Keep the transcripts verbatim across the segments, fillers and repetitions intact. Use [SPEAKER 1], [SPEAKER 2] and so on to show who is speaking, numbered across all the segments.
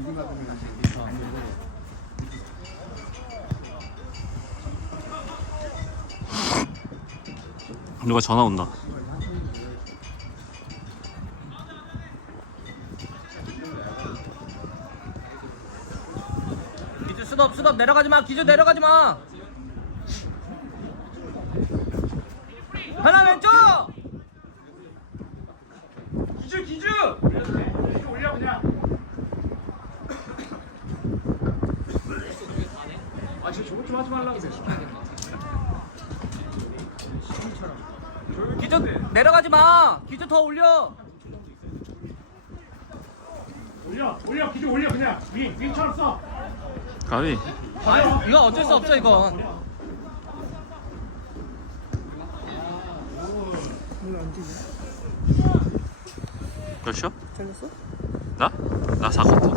[SPEAKER 1] 누가 전화 온다.
[SPEAKER 2] 기주 수덥 수덥 내려가지 마. 기주 내려가지 마. 하나 왼쪽. 기주 기주.
[SPEAKER 3] 기주 올려 그냥. 아 진짜 저것 좀 하지 말라고.
[SPEAKER 2] 기주 내려가지 마. 기주 더 올려.
[SPEAKER 3] 올려 올려 기주 올려 그냥 윙 윙처럼 써.
[SPEAKER 1] 가위.
[SPEAKER 2] 아니 이거 어쩔 수 없어 이건.
[SPEAKER 1] 몇 샷?
[SPEAKER 4] 잘렸어?
[SPEAKER 1] 나? 나 사 쿼터.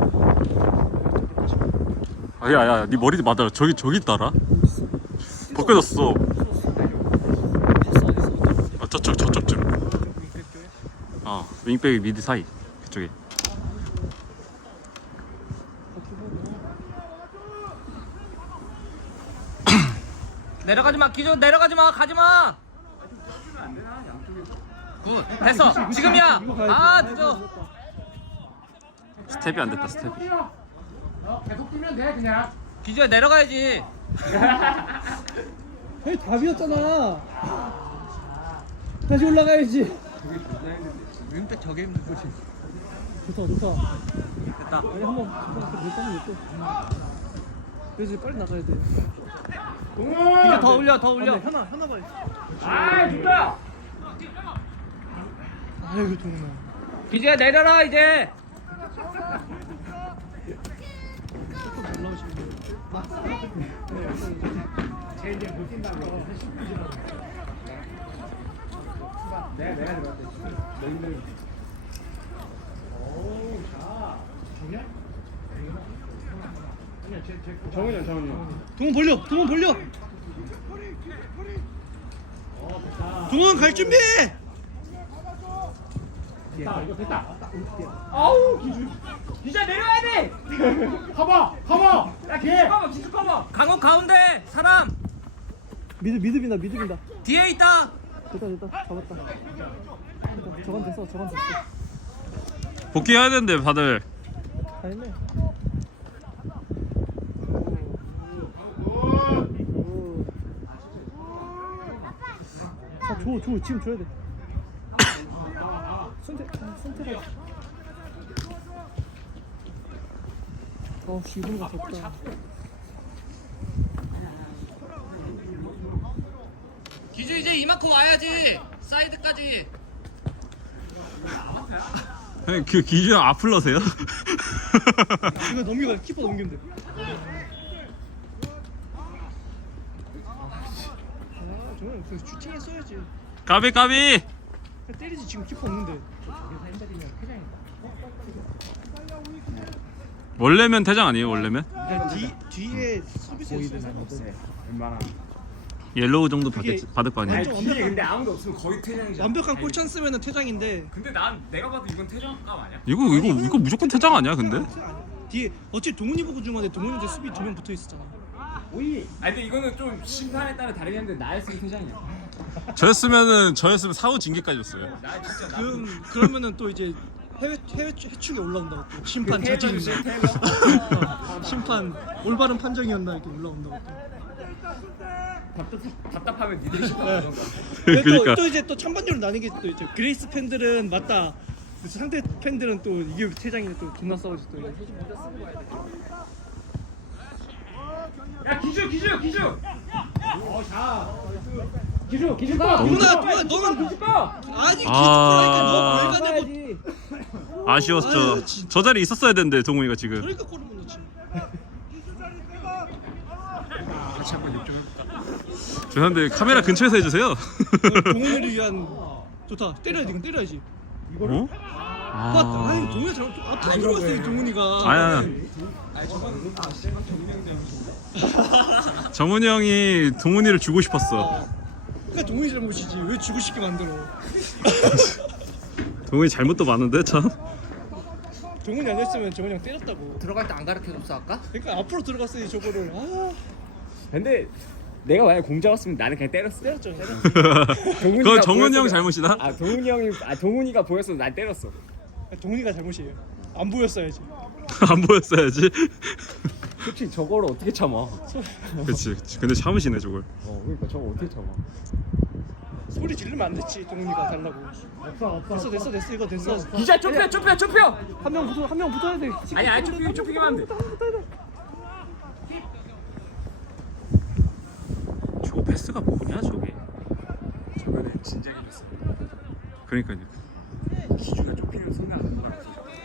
[SPEAKER 1] 아, 야, 야, 네 머리 맞아. 저기, 저기 있다라. 벗겨졌어. 아, 저쪽, 저쪽쯤. 어, 윙백 미드 사이. 그쪽에.
[SPEAKER 2] 내려가지 마. 기주 내려가지 마. 가지 마. 굿. 됐어. 지금이야. 아 늦어.
[SPEAKER 1] 스텝이 안 됐다, 스텝이.
[SPEAKER 3] 뛰어. 어 계속 뛰면 돼 그냥.
[SPEAKER 2] 기주야 내려가야지.
[SPEAKER 4] 형 답이었잖아. 다시 올라가야지.
[SPEAKER 2] 윙백 저게 힘든 거지.
[SPEAKER 4] 좋다 좋다.
[SPEAKER 2] 됐다.
[SPEAKER 4] 아니 한번 몇 번은 또. 그래서 빨리 나가야 돼.
[SPEAKER 3] 동훈.
[SPEAKER 2] 기주 더 올려 더 올려.
[SPEAKER 4] 현아 현아 봐.
[SPEAKER 3] 아 좋다.
[SPEAKER 4] 아이고 정말.
[SPEAKER 2] 기주야 내려라 이제.
[SPEAKER 3] 쟤 이제 못 뛴다고. 내가 내가 들어갔대. 너 힘들어. 오 자. 정이야? 아니야 쟤쟤 정훈이 형 정훈이 형.
[SPEAKER 4] 동원 벌려 동원 벌려. 동원 갈 준비.
[SPEAKER 3] 됐다 이거 됐다. 아우 기주.
[SPEAKER 2] 기주야 내려와야 돼.
[SPEAKER 3] 커버 커버. 야 걔.
[SPEAKER 2] 커버 기주 커버. 강호 가운데 사람
[SPEAKER 4] 미드 미드 빈다 미드 빈다.
[SPEAKER 2] 뒤에 있다.
[SPEAKER 4] 됐다 됐다 잡았다. 됐다. 저건 됐어 저건 됐어.
[SPEAKER 1] 복귀해야 되는데, 다들.
[SPEAKER 4] 다 했네. 아, 줘, 줘, 지금 줘야 돼. 선택, 아, 선택하지. 어, 씨, 이분가 졌다.
[SPEAKER 2] 기주 이제 이만큼 와야지. 사이드까지.
[SPEAKER 1] 형님, 그 기준형 아플러세요?
[SPEAKER 4] 이거 넘기면 키퍼 넘기면 돼. 아, 정말 그 슈팅 했어야지.
[SPEAKER 1] 까비, 까비!
[SPEAKER 4] 그냥 때리지 지금 키퍼 없는데.
[SPEAKER 1] 원래면 퇴장 아니에요, 원래면?
[SPEAKER 4] 그냥 뒤 뒤에 서비스 있어.
[SPEAKER 3] 웬만한.
[SPEAKER 1] 옐로우 정도
[SPEAKER 4] 그게-
[SPEAKER 1] 받겠지, 받을 거 아니에요?
[SPEAKER 4] 완전
[SPEAKER 3] 뒤에 근데 아무도 없으면 거의 퇴장이잖아.
[SPEAKER 4] 완벽한 골 찬스면은 퇴장인데.
[SPEAKER 3] 근데 난 내가 봐도 이건 퇴장감 아니야?
[SPEAKER 1] 이거, 이거, 이거 무조건 퇴장 아니야, 근데?
[SPEAKER 4] 뒤에 어차피 동훈이 보고 중간에 동훈이한테 수비 두 명 붙어 있었잖아.
[SPEAKER 3] 오이. 아 근데 이거는 좀 심판에 따라 다르긴 한데 나였으면 퇴장이야.
[SPEAKER 1] 저였으면은, 저였으면 사후 징계까지 줬어요.
[SPEAKER 3] 나 진짜 나.
[SPEAKER 4] 그럼 그러면은 또 이제 해외 해외 해축에 올라온다고 또 심판
[SPEAKER 3] 테일러
[SPEAKER 4] 자진
[SPEAKER 3] 주세요, 테일러.
[SPEAKER 4] 심판 올바른 판정이었나 이렇게 올라온다고.
[SPEAKER 3] 답답, 답답하면 니들이 심판하던가.
[SPEAKER 4] 근데
[SPEAKER 1] 그러니까.
[SPEAKER 4] 또, 또 이제 또 찬반대로 나는 게 또 이제 그레이스 팬들은 맞다. 상대 팬들은 또 이게 퇴장이네 또 존나 싸우지 또.
[SPEAKER 3] 야 기주 기주 기주. 어 자. 기주 기주 거.
[SPEAKER 4] 동훈아 동훈아 너는
[SPEAKER 3] 기주 거.
[SPEAKER 4] 아니
[SPEAKER 1] 아.
[SPEAKER 4] 기특하니까 너 골가내고
[SPEAKER 1] 아쉬웠죠.
[SPEAKER 4] 아유, 진짜.
[SPEAKER 1] 저 자리에 있었어야 되는데, 동훈이가 지금.
[SPEAKER 4] 그러니까 골을 못 넣지.
[SPEAKER 3] 같이 한번 욕좀 해볼까?
[SPEAKER 1] 죄송한데, 카메라 근처에서 해주세요.
[SPEAKER 4] 동훈이를 위한 좋다. 때려야지 이건 때려야지.
[SPEAKER 1] 어?
[SPEAKER 4] 맞다. 아니 동훈이 잘못 앞에 들어갔어 이 동훈이가.
[SPEAKER 1] 아니야. 정훈이 형이 동훈이를 주고 싶었어.
[SPEAKER 4] 그러니까 동훈이 잘못이지. 왜 주고 싶게 만들어?
[SPEAKER 1] 동훈이 잘못도 많은데, 참.
[SPEAKER 4] 동훈이 아니었으면 정훈이 형 때렸다고.
[SPEAKER 2] 들어갈 때 안 가르쳐줬어 아까?
[SPEAKER 4] 그러니까 앞으로 들어갔어야 저거를. 아
[SPEAKER 3] 근데 내가 만약 공 잡았으면 나는 그냥 때렸어.
[SPEAKER 4] 때렸죠.
[SPEAKER 1] 그건 정훈이 형 잘못이다.
[SPEAKER 3] 아 동훈이 형이 아 동훈이가 보였어 난 때렸어.
[SPEAKER 4] 동훈이가 잘못이에요. 안 보였어야지.
[SPEAKER 1] 안 보였어야지.
[SPEAKER 3] 솔직히 저거를 어떻게 참아?
[SPEAKER 1] 그치, 그치. 근데 참으시네 저걸.
[SPEAKER 3] 어 그러니까 저거 어떻게 참아?
[SPEAKER 4] 소리 지르면 안 됐지. 동훈이가 달라고. 됐어 됐어 됐어 이거 됐어.
[SPEAKER 3] 기자 좁혀 좁혀 좁혀.
[SPEAKER 4] 한 명 붙어 한 명 붙어야 돼.
[SPEAKER 3] 아니 아니 좁히기 좁히기만 하면 돼.
[SPEAKER 1] 저 패스가 뭐냐 저게.
[SPEAKER 3] 저거는 진작에 줬어.
[SPEAKER 1] 그러니까요.
[SPEAKER 3] 기준가 좁히는 순간 안 나와.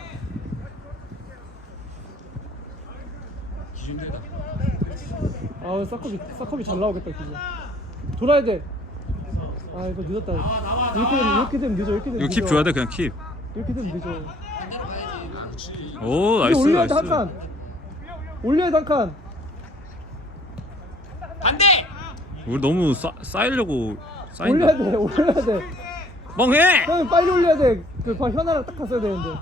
[SPEAKER 3] 기준대다.
[SPEAKER 4] 아 사커비 사커비 잘 나오겠다 기준. 돌아야 돼. 아 이거 늦었다. 이렇게 되면 이렇게 되면 늦어 이렇게 되면
[SPEAKER 1] 이거 킵
[SPEAKER 4] 늦어.
[SPEAKER 1] 줘야 돼 그냥 킵.
[SPEAKER 4] 이렇게 되면 늦어.
[SPEAKER 1] 오
[SPEAKER 4] 이거
[SPEAKER 1] 나이스
[SPEAKER 4] 올려야 돼
[SPEAKER 1] 나이스.
[SPEAKER 4] 한 칸. 올려야 돼 한 칸.
[SPEAKER 2] 반대!
[SPEAKER 1] 우리 너무 쌓 쌓이려고 쌓인다.
[SPEAKER 4] 올려야 돼 올려야 돼.
[SPEAKER 1] 멍해.
[SPEAKER 4] 형 빨리 올려야 돼. 그 발 현아랑 딱 갔어야 되는데.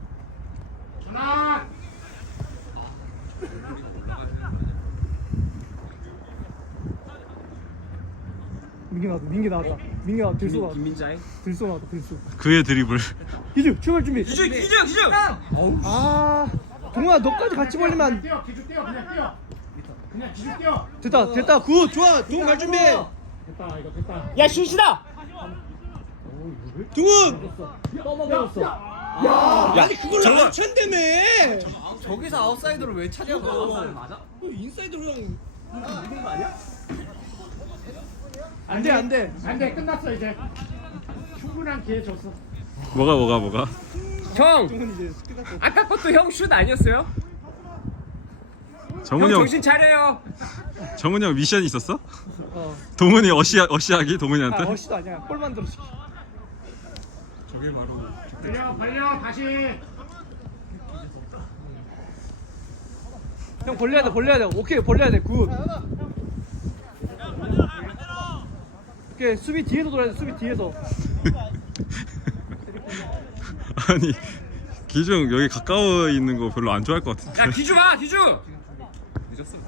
[SPEAKER 4] 민기 나왔다. 민기 나왔다. 민기 나왔다. 들쏘 나왔다.
[SPEAKER 3] 김민자이.
[SPEAKER 4] 들쏘 나왔다. 들쏘.
[SPEAKER 1] 그의 드리블.
[SPEAKER 4] 기주 출발 준비.
[SPEAKER 2] 기준 기준 기준!
[SPEAKER 4] 아 동훈아 너까지 같이 벌리면 안...
[SPEAKER 5] 뛰어 기주 뛰어 그냥 뛰어 그냥 기주 뛰어
[SPEAKER 4] 됐다 됐다 굿 좋아 동훈 갈 준비.
[SPEAKER 5] 됐다 이거 됐다
[SPEAKER 3] 야 슛이다.
[SPEAKER 4] 동훈.
[SPEAKER 5] 떠먹었어
[SPEAKER 4] 야 아니 그걸 안 찬다며.
[SPEAKER 2] 저기서 아웃사이드를 왜 찾아가? 맞아?
[SPEAKER 4] 인사이드로 형 안돼 안돼.
[SPEAKER 5] 안돼 끝났어 이제 충분한 기회 줬어
[SPEAKER 1] 뭐가 뭐가 뭐가.
[SPEAKER 3] 형
[SPEAKER 4] 동훈 이제 끝났고.
[SPEAKER 3] 아까 것도 형 슛 아니었어요?
[SPEAKER 1] 정훈이
[SPEAKER 3] 형
[SPEAKER 1] 형
[SPEAKER 3] 정신 차려요.
[SPEAKER 1] 정훈이 형 미션 있었어?
[SPEAKER 4] 어.
[SPEAKER 1] 동훈이 어시 어시하기
[SPEAKER 4] 아
[SPEAKER 1] 동훈이한테.
[SPEAKER 4] 어시도 아니야. 골 만들어주기.
[SPEAKER 1] 저게 바로.
[SPEAKER 5] 벌려 벌려 다시
[SPEAKER 4] 형 벌려야 돼 벌려야 돼. 오케이 벌려야 돼. 굿. 오케이 수비 뒤에서 돌아야 돼. 수비 뒤에서.
[SPEAKER 1] 아니 기중 여기 가까워 있는 거 별로 안 좋아할 것 같은데.
[SPEAKER 3] 야 기주 봐 기주. 늦었어.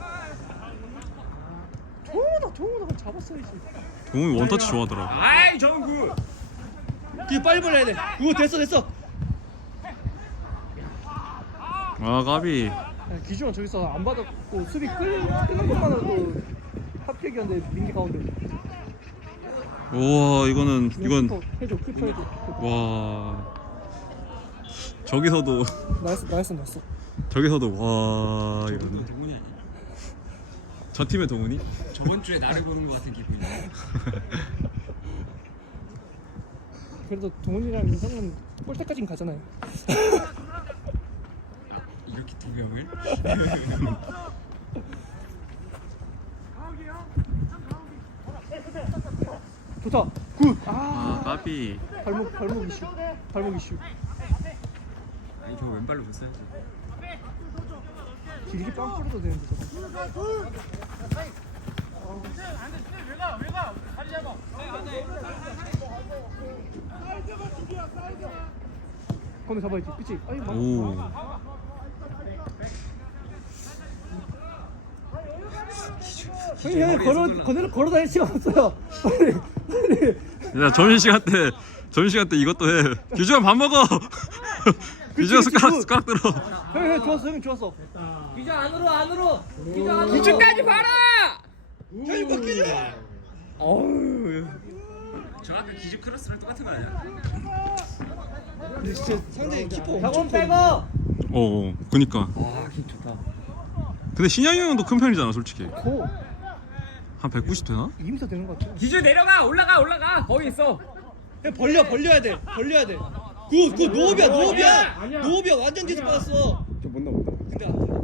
[SPEAKER 4] 동훈아 동훈아 잡았어야지.
[SPEAKER 1] 동훈이 원터치 좋아하더라고.
[SPEAKER 3] 아이 정구.
[SPEAKER 4] 뒤에 빨리 벌려야 돼. 굿 됐어 됐어.
[SPEAKER 1] 아 까비.
[SPEAKER 4] 야, 기준은 저기서 안 받았고 수비 끌 끄는 것만으로도 합격이었는데 민기 가운데.
[SPEAKER 1] 우와 이거는 이건
[SPEAKER 4] 큐터 해줘 큐터 해줘.
[SPEAKER 1] 와 저기서도
[SPEAKER 4] 나이스 나이스 나이스.
[SPEAKER 1] 저기서도 와 이러네.
[SPEAKER 3] 동훈이
[SPEAKER 1] 저 팀의 동훈이?
[SPEAKER 3] 저번 주에 나를 보는 것 같은 기분이야.
[SPEAKER 4] 그래도 동훈이랑 인성은 골대까지는 가잖아요.
[SPEAKER 3] 이렇게 두 명을?
[SPEAKER 4] 좋다. 굿. 아
[SPEAKER 1] 아 까비.
[SPEAKER 4] 발목 발목 이슈. 발목 이슈.
[SPEAKER 3] 아니 저 왼발로 줬어야지.
[SPEAKER 4] 길게 빵 뿌려도 되는데. 저거. 건너 잡아야지. 그치? 아니 막.
[SPEAKER 1] 오.
[SPEAKER 4] 형이 형이 걸어 건너를 걸어 다닐 시간 없어요. 빨리 빨리.
[SPEAKER 1] 야 점심 시간 때 점심 시간 때 이것도 해. 규주야 밥 먹어. 규주야
[SPEAKER 4] 그치,
[SPEAKER 1] 숟가락
[SPEAKER 4] 그치.
[SPEAKER 1] 숟가락 들어.
[SPEAKER 4] 형이 형이 좋았어. 형이 좋았어.
[SPEAKER 2] 기준 안으로 안으로! 기준 안으로!
[SPEAKER 3] 기준까지 봐라.
[SPEAKER 4] 형이 바뀌지.
[SPEAKER 3] 어우. 저 아까 기준 크로스랑 똑같은 거 아니야?
[SPEAKER 4] 근데 진짜 상대 키퍼 엄청
[SPEAKER 2] 병원
[SPEAKER 4] 커.
[SPEAKER 2] 빼고!
[SPEAKER 1] 어, 어 그니까.
[SPEAKER 3] 아기 좋다.
[SPEAKER 1] 근데 신양이 형도 큰 편이잖아 솔직히.
[SPEAKER 4] 커.
[SPEAKER 1] 한 백구십 되나?
[SPEAKER 4] 이 미터 되는 것 같아.
[SPEAKER 3] 기준 내려가 올라가 올라가 거기 있어.
[SPEAKER 4] 형 벌려 벌려야 돼. 벌려야 돼. 굿, 굿 노업이야 노업이야.
[SPEAKER 5] 아니야.
[SPEAKER 4] 노업이야 완전 뒤에서 받았어.
[SPEAKER 3] 저 못나 못나
[SPEAKER 4] 근데 안 돼.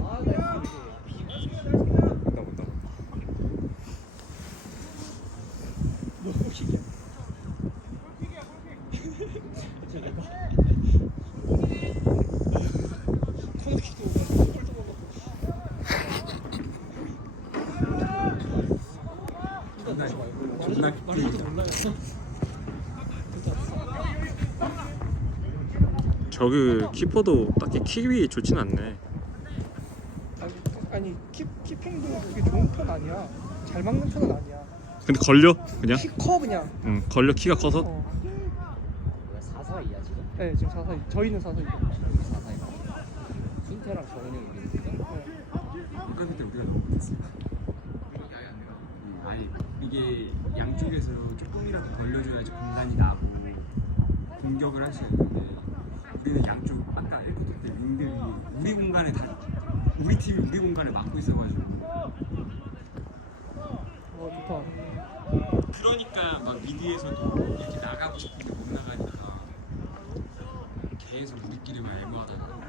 [SPEAKER 3] 못나 못나.
[SPEAKER 4] 노업이야. 코너킥도 오고 골도 먹고.
[SPEAKER 3] 존나
[SPEAKER 4] 말도 몰라요.
[SPEAKER 1] 저그 키퍼도 딱히 킥이 좋진 않네.
[SPEAKER 4] 아니, 아니 키, 키핑도 그게 좋은 편 아니야. 잘 막는 편은 아니야.
[SPEAKER 1] 근데 걸려 그냥.
[SPEAKER 4] 키 커 그냥.
[SPEAKER 1] 응 걸려 키가 커서.
[SPEAKER 4] 어.
[SPEAKER 2] 사사이야 지금?
[SPEAKER 4] 네 지금 사사이. 저희는 사사이.
[SPEAKER 2] 사사이. 승태랑 정은이 이기니까.
[SPEAKER 3] 아까 그때 우리가 너무 못했어. 음, 아니 이게 양쪽에서 조금이라도 벌려줘야지 공간이 나고 공격을 할 수 있는데 우리는 양쪽 아까 일 쿼터 때 윙들이 우리 공간에 다 우리 팀이 우리 공간을 막고 있어가지고
[SPEAKER 4] 어 좋다.
[SPEAKER 3] 그러니까 막 미드에서도 이렇게 나가고 싶은데 못 나가니까 계속 우리끼리만 애무하다가 그런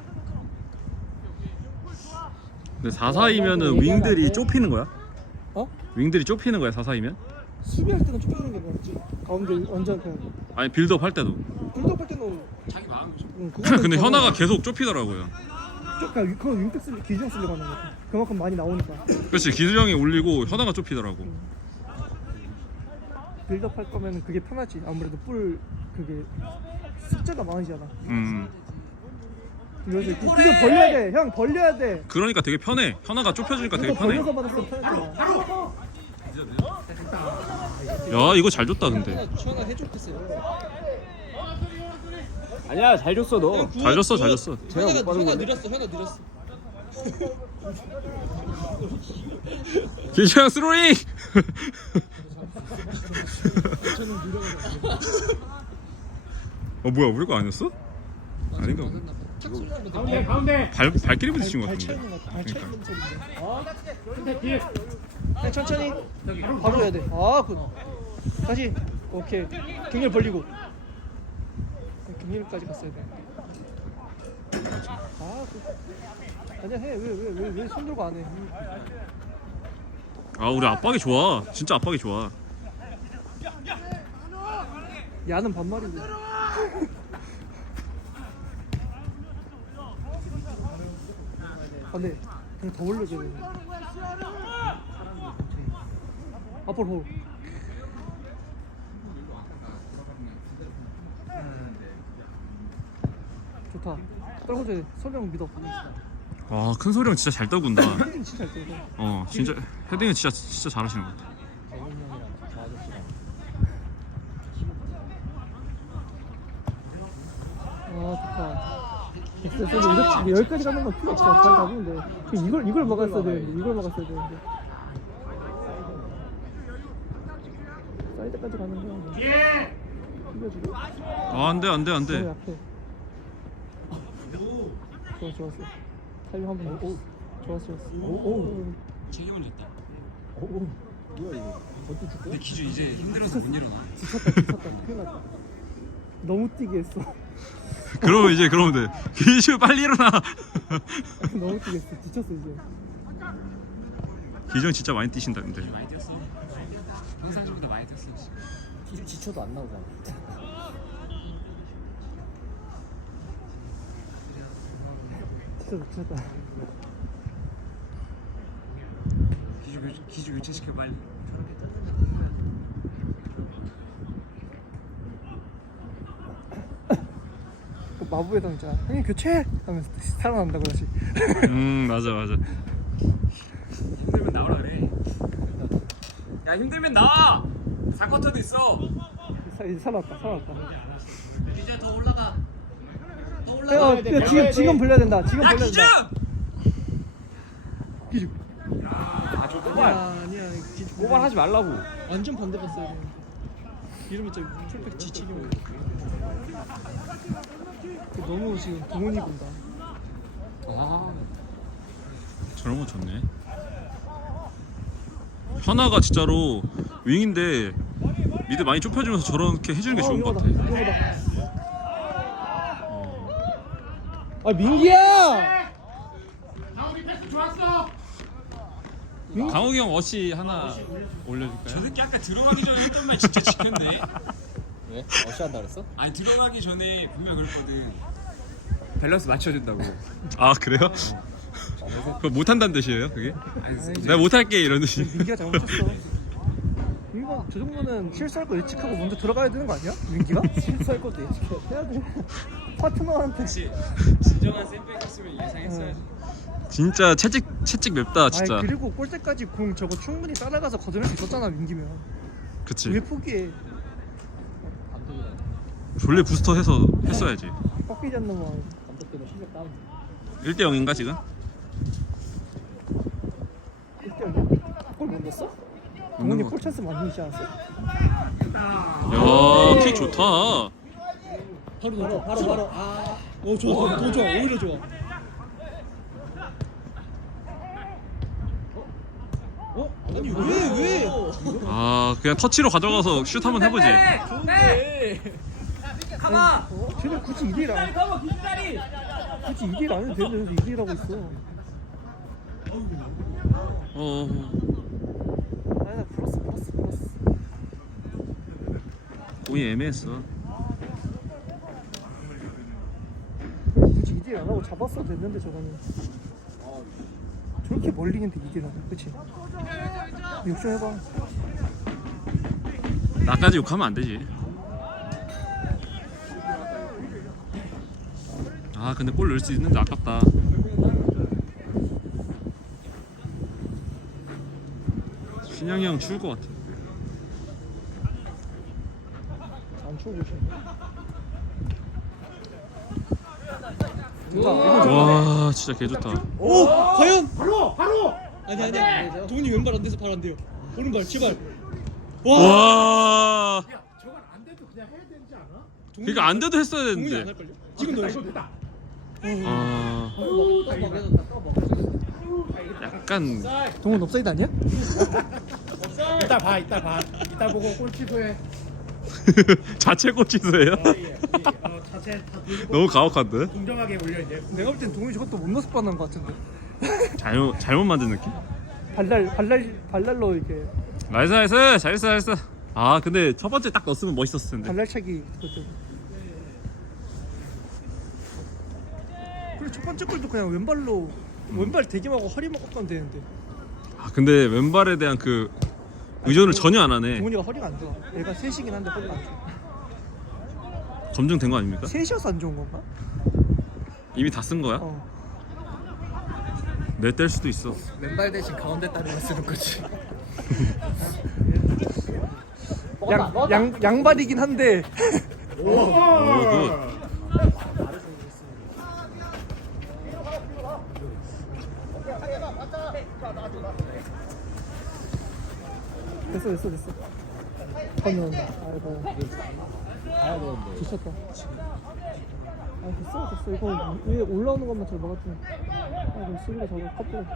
[SPEAKER 1] 근데 사사이면은 윙들이 좁히는 거야?
[SPEAKER 4] 어?
[SPEAKER 1] 윙들이 좁히는 거야 사사이면?
[SPEAKER 4] 수비할 때는 좁혀주는 게 낫지. 가운데 완전 그냥
[SPEAKER 1] 아니 빌드업 할 때도.
[SPEAKER 4] 빌드업 때는
[SPEAKER 3] 자기 마음이죠.
[SPEAKER 4] 응, 그거는
[SPEAKER 1] 근데
[SPEAKER 4] 저는
[SPEAKER 1] 현아가 계속 좁히더라고요.
[SPEAKER 4] 좀 그냥 그건 윙백 쓸 기준형 쓰려고 하는 거지. 그만큼 많이 나오니까.
[SPEAKER 1] 그렇지 기술형이 올리고 현아가 좁히더라고.
[SPEAKER 4] 빌드업 할 거면 그게 편하지. 아무래도 뿔 그게 숫자가 많으잖아.
[SPEAKER 1] 음
[SPEAKER 4] 그래서 이거 벌려야 돼. 형 벌려야 돼.
[SPEAKER 1] 그러니까 되게 편해. 현아가 좁혀주니까 되게
[SPEAKER 4] 이거
[SPEAKER 1] 편해.
[SPEAKER 4] 벌려서 받았으면 편했잖아.
[SPEAKER 1] 야 이거 잘 줬다 근데.
[SPEAKER 4] 추하나 해줬겠어요.
[SPEAKER 3] 아니야 잘 줬어 너.
[SPEAKER 1] 잘 줬어 잘 줬어.
[SPEAKER 3] 제가 못 받은 건데.
[SPEAKER 4] 느렸어. 현아 느렸어.
[SPEAKER 1] 기술형 스로잉. 어 뭐야 우리 거 아니었어? 아닌가 보네.
[SPEAKER 5] 가운데 가운데.
[SPEAKER 1] 발 발길이 부딪힌 것
[SPEAKER 4] 발차
[SPEAKER 1] 같은데.
[SPEAKER 4] 있는 것 같아. 발차 있는 소리인데.
[SPEAKER 5] 어? 근데 뒤에.
[SPEAKER 4] 그냥 천천히 바로 해야 돼. 아, 굿. 다시. 오케이. 경렬 벌리고. 경렬까지 갔어야 돼. 아, 굿. 아니야 해. 왜 왜 왜 왜 손 들고 안 해?
[SPEAKER 1] 아 우리 압박이 좋아. 진짜 압박이 좋아.
[SPEAKER 4] 야는 반말이고. 아, 네. 그냥 더 올려줘야 돼. 앞으로 홀. 좋다. 떨궈줘야 돼. 설명 믿어.
[SPEAKER 1] 와 큰 소리 형 진짜 잘 떠군다.
[SPEAKER 4] 헤딩 진짜 잘 떨궈.
[SPEAKER 1] 어 진짜 헤딩은 진짜 진짜 잘하시는 것 같아.
[SPEAKER 2] 정은이 형이랑 저 아저씨랑.
[SPEAKER 4] 아 좋다. 됐어. 근데 이렇게 여기까지 가는 건 필요 없어. 잘 잡으면 돼. 그 이걸 이걸 막았어야 되는데 이걸 막았어야 되는데. 사이드까지 가는 거.
[SPEAKER 5] 뒤에.
[SPEAKER 4] 빌려주고.
[SPEAKER 1] 아 안돼 안돼
[SPEAKER 4] 너무
[SPEAKER 1] 안돼.
[SPEAKER 4] 약해. 좋아 좋았어. 타이밍 한번. 오. 좋았어 좋았어. 오. 오.
[SPEAKER 3] 책임을 냈다.
[SPEAKER 4] 오.
[SPEAKER 3] 근데 기주 이제 힘들어서 못 일어나.
[SPEAKER 4] 지쳤다 지쳤다. 큰일 났다. 너무 뛰게 했어.
[SPEAKER 1] 그러면 이제 그러면 돼. 기주 빨리 일어나.
[SPEAKER 4] 너무 뛰게 했어. 지쳤어 이제.
[SPEAKER 1] 기주 형 진짜 많이 뛰신다 근데.
[SPEAKER 3] 많이 뛰었어. 평상시보다 많이 뛰었어.
[SPEAKER 2] 기준 지쳐도 안 나오잖아.
[SPEAKER 4] 지쳤다 지쳤다.
[SPEAKER 3] 기주 교- 기주 교체시켜 빨리.
[SPEAKER 4] 그 마부의 당자. 형님 교체 하면서 살아난다 그러지.
[SPEAKER 1] 음 맞아 맞아.
[SPEAKER 3] 힘들면 나오라 그래. 야 힘들면 나와. 사 쿼터도 있어.
[SPEAKER 4] 사- 이제 살아났다 살아났다.
[SPEAKER 2] 이제 더 올라가. 더
[SPEAKER 4] 야,
[SPEAKER 2] 올라가.
[SPEAKER 4] 야, 지금 지금 불려야 된다. 지금
[SPEAKER 3] 야
[SPEAKER 4] 불려야
[SPEAKER 3] 기주!
[SPEAKER 4] 된다. 기주.
[SPEAKER 3] 아저
[SPEAKER 4] 아니야 아니야. 기주.
[SPEAKER 3] 고발하지 말라고.
[SPEAKER 4] 완전 반대 갔어야 되는데. 이러면 진짜 풀백 지치려고. 너무 지금 동훈이 본다.
[SPEAKER 3] 아
[SPEAKER 1] 저런 거 좋네. 현아가 진짜로 윙인데 미드 많이 좁혀주면서 저렇게 해주는 게 좋은 것 같아.
[SPEAKER 4] 위험하다. 아 민기야.
[SPEAKER 5] 가운데 패스 좋았어.
[SPEAKER 1] 강욱이 형 어시 하나 올려줄까요?
[SPEAKER 3] 저 새끼 아까 들어가기 전에 했던 말 진짜 지켰네.
[SPEAKER 2] 왜? 어시한다 그랬어?
[SPEAKER 3] 아니 들어가기 전에 분명 그랬거든. 밸런스 맞춰준다고.
[SPEAKER 1] 아 그래요? 그거 못한다는 뜻이에요 그게?
[SPEAKER 3] 아니,
[SPEAKER 1] 내가 못할게 이런 뜻이.
[SPEAKER 4] 민기가 잘못했어. 이거 저 정도는 실수할 거 예측하고 먼저 들어가야 되는 거 아니야? 민기가? 실수할 것도 예측해야 돼. 파트너한테.
[SPEAKER 3] 진정한 샌백했으면 이 예상했어야지.
[SPEAKER 1] 진짜 채찍 채찍 맵다 진짜.
[SPEAKER 4] 아니, 그리고 골대까지 공 저거 충분히 따라가서 걷어낼 수 있었잖아 민기면.
[SPEAKER 1] 그치.
[SPEAKER 4] 왜 포기해?
[SPEAKER 1] 졸래 부스터 해서 했어야지.
[SPEAKER 4] 꺾이지 않는 거.
[SPEAKER 1] 일 대 영인가 지금?
[SPEAKER 4] 골못 넣었어? 동훈이
[SPEAKER 1] 것
[SPEAKER 4] 골 찬스 많이 있지 않았어?
[SPEAKER 1] 야, 킥 좋다.
[SPEAKER 4] 바로 바로 바로 바로. 아, 오 좋아, 더 좋아, 오히려 좋아. 어? 아니 왜 왜?
[SPEAKER 1] 아, 그냥 터치로 가져가서 슛 한번 해보지.
[SPEAKER 2] 네. 가봐.
[SPEAKER 4] 어? 쟤네 굳이 이 대 일 안,
[SPEAKER 2] 가봐 기다리.
[SPEAKER 4] 굳이 이 대 일 안 해도 되는데 이 대 일 하고 있어.
[SPEAKER 1] 어,
[SPEAKER 4] 아니 나 플러스 플러스 플러스.
[SPEAKER 1] 공이 애매했어.
[SPEAKER 4] 굳이 이 대 일 안 하고 잡았어도 됐는데 저거는. 저렇게 멀리 있는데 이 대 일 하고, 그치? 욕심해봐.
[SPEAKER 1] 나까지 욕하면 안 되지. 아, 근데 골 넣을 수 있는데 아깝다. 신영이 형 추울 것 같아.
[SPEAKER 4] 안 추워 보이시네.
[SPEAKER 1] 와, 진짜 개 좋다.
[SPEAKER 4] 오! 과연!
[SPEAKER 5] 바로 바로.
[SPEAKER 4] 아니 아니 동훈이 왼발 안 돼서 발 안 돼요. 오른발 제발.
[SPEAKER 1] 와,
[SPEAKER 5] 야 저건 안 돼도 그냥 해야 되지 않아?
[SPEAKER 1] 그러니까 안 돼도 했어야
[SPEAKER 4] 동훈이 안
[SPEAKER 1] 되는데.
[SPEAKER 4] 할걸요? 지금
[SPEAKER 5] 됐다,
[SPEAKER 4] 넣어.
[SPEAKER 5] 이거 됐다.
[SPEAKER 1] 아, 약간
[SPEAKER 4] 동훈 업사이드 아니야?
[SPEAKER 5] 이따 봐 이따 봐. 이따 보고 골 취소해.
[SPEAKER 1] 자체 고치세요?
[SPEAKER 5] 어, 예, 예. 어, 자체 다 돌리고
[SPEAKER 1] 너무 가혹한데?
[SPEAKER 5] 공정하게 올려 이제.
[SPEAKER 4] 내가 볼 땐 동훈이 저것도 못 넣었을 뻔한 것 같은데.
[SPEAKER 1] 잘못 잘못 만든 느낌?
[SPEAKER 4] 발날 발날 발날로 이렇게
[SPEAKER 1] 나이스 나이스 잘했어 잘했어. 아, 근데 첫 번째 딱 넣었으면 멋있었을 텐데.
[SPEAKER 4] 발날차기 그것도. 그리고 첫 번째 골도 그냥 왼발로 왼발 대기하고 허리만 꺾으면 되는데
[SPEAKER 1] 아, 근데 왼발에 대한 그 의존을 전혀 안 하네.
[SPEAKER 4] 동훈이가 허리가 안 좋아. 얘가 셋이긴 한데 허리가 안 좋아.
[SPEAKER 1] 검증된 거 아닙니까?
[SPEAKER 4] 셋이어서 안 좋은 건가?
[SPEAKER 1] 이미 다 쓴 거야?
[SPEAKER 4] 어.
[SPEAKER 1] 내 뗄 수도 있어.
[SPEAKER 2] 왼발 대신 가운데 다리만 쓰는 거지.
[SPEAKER 4] 양, 양, 양발이긴 한데
[SPEAKER 5] 오.
[SPEAKER 1] 오, 굿.
[SPEAKER 4] 됐어 됐어 됐어. 건너온다. 아이고. 가야 되는데. 지쳤다. 아 됐어 됐어. 이거 위에 올라오는 것만 잘 막았으면. 아이고 수비가 저거 커플.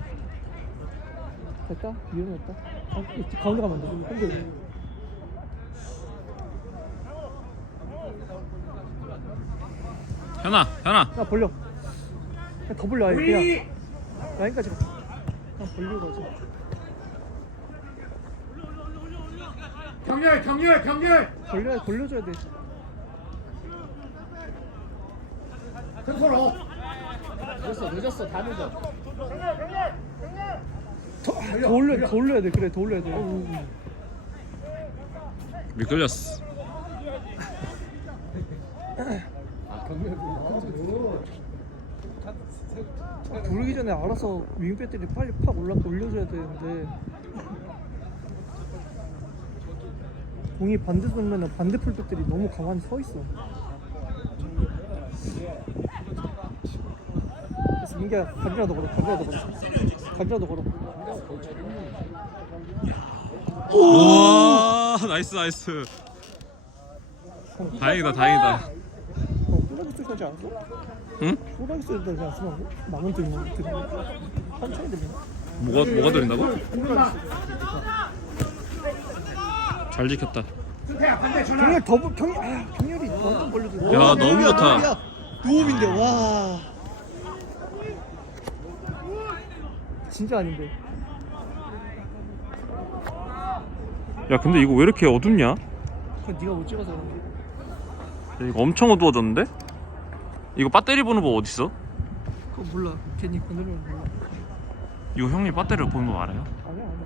[SPEAKER 4] 됐다. 위험했다. 아 이- 가운데 가면 안 돼. 근데
[SPEAKER 1] 현아, 현아.
[SPEAKER 4] 야 벌려. 그냥 더 벌려. 아예 그냥 라인까지 가. 그냥 벌리고 가지.
[SPEAKER 5] 경렬 경렬 경렬.
[SPEAKER 4] 벌려 벌려줘야 돼.
[SPEAKER 5] 컨트롤.
[SPEAKER 2] 늦었어 늦었어 다 늦어.
[SPEAKER 4] 더, 더 올려 더 올려야 돼. 그래 더 올려야 돼. 어우.
[SPEAKER 1] 미끌렸어.
[SPEAKER 4] 돌기 전에 알아서 윙백들이 빨리 팍 올라가 올려줘야 되는데 공이 반대 돌면은 반대 풀백들이 너무 가만히 서 있어. 그래서 민기야 간지라도 걸어 간지라도 걸어 간지라도 걸어.
[SPEAKER 1] 우와, 나이스 나이스. 다행이다 다행이다.
[SPEAKER 4] 어, 호랑이 소리 나지 않았어?
[SPEAKER 1] 응?
[SPEAKER 4] 호랑이 소리 나지 않았어? 나만 들리는 들리는 한창 들리네.
[SPEAKER 1] 뭐가 뭐가 들린다고? 잘 지켰다.
[SPEAKER 5] 승태야 반대 전화.
[SPEAKER 4] 경렬 더블 경 아, 경렬이 완전 벌려줘.
[SPEAKER 1] 야, 너무 좋다.
[SPEAKER 4] 노업인데 와. 진짜 아닌데.
[SPEAKER 1] 야, 근데 이거 왜 이렇게 어둡냐?
[SPEAKER 4] 그건 네가 못 찍어서 그런 게.
[SPEAKER 1] 야, 이거 엄청 어두워졌는데? 이거 배터리 보는 법 어딨어?
[SPEAKER 4] 그거 몰라. 괜히 건드리면 몰라.
[SPEAKER 1] 이거 형님 배터리 보는 법 알아요?
[SPEAKER 4] 아니야 아니야.